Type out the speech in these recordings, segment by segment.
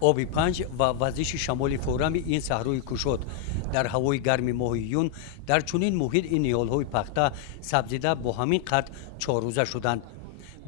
оби панҷ ва вазиши шамоли форами ин саҳрои кушод дар ҳавои гарми моҳи июн дар чунин муҳит ин ниҳолҳои пахта сабзида бо ҳамин қад чоррӯза шуданд.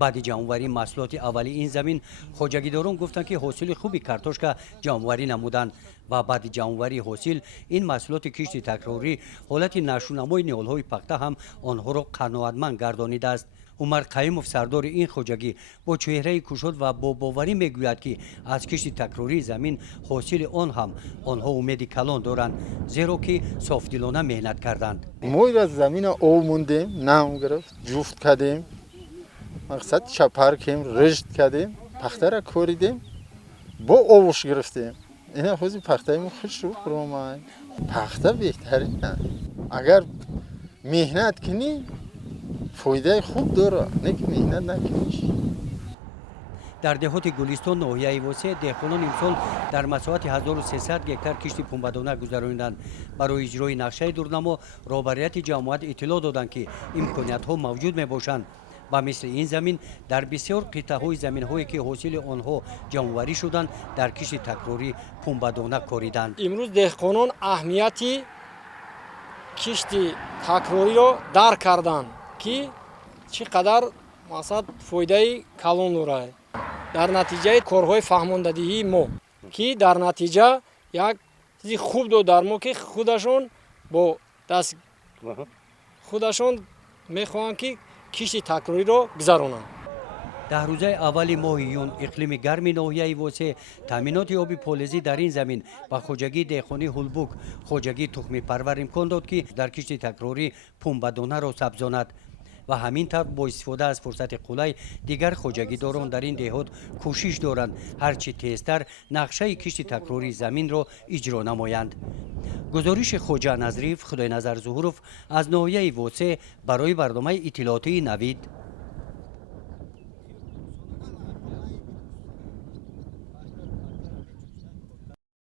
баъди ҷамъоварии маҳсулоти аввали ин замин хоҷагидорон гуфтанд ки ҳосили хуби картошка ҷамъоварӣ намуданд ва баъди ҷамъоварии ҳосил ин маҳсулоти кишти такрорӣ ҳолати нашунамои ниҳолҳои пахта ҳам онҳоро қаноатманд гардонидааст. умар қаимов сардори ин хоҷагӣ бо чеҳраи кушод ва бо боварӣ мегӯяд ки аз кишти такрории замин ҳосили он ҳам онҳо умеди калон доранд, зеро ки софдилона меҳнат карданд. мо аз замина ов мондем, нам гирифт, ҷуфт кардем, мақсад чапар кем, ришт кардем, пахтара коридем, бо овуш гирифтем. Ина ҳозир пахтаи мо хуш омад. Пахта беҳтарин аст. Агар меҳнат кунӣ, фоидаи хуб дорад, не ки меҳнат накунӣ. дар деҳоти гулистон ноҳияи восеъ деҳқонон имсол дар масоҳати 1300 гектар кишти пунбадона гузарониданд. барои иҷрои нақшаи дурнамо роҳбарияти ҷамоат иттилоъ доданд ки имкониятҳо мавҷуд мебошанд. ба мисли ин замин дар бисёр қитъаҳои заминҳое ки ҳосили онҳо ҷамъоварӣ шуданд дар кишти такрорӣ пунбадона кориданд. имрӯз деҳқонон аҳамияти кишти такрориро дарк карданд ки чӣ қадар масалан фоидаи калон дорад. дар натиҷаи корҳои фаҳмондадиҳии мо ки дар натиҷа як чизи хуб дод дар мо ки худашон бо даст худашон мехоҳанд ки кишти такрориро гузаронанд. даҳрӯзаи аввали моҳи июн иқлими гарми ноҳияи восеъ таъминоти оби полезӣ дар ин замин ба хоҷагии деҳқонии ҳулбук хоҷагии тухмипарвар имкон дод ки дар кишти такрорӣ пунбадонаро сабзонад ва ҳамин тавр бо истифода аз фурсати қулай дигар хоҷагидорон дар ин деҳот кӯшиш доранд ҳарчи тезтар нақшаи кишти такрории заминро иҷро намоянд. гузориши хоҷа назрив, худойназар зуҳуров аз ноҳияи восеъ барои барномаи иттилоотии Навид.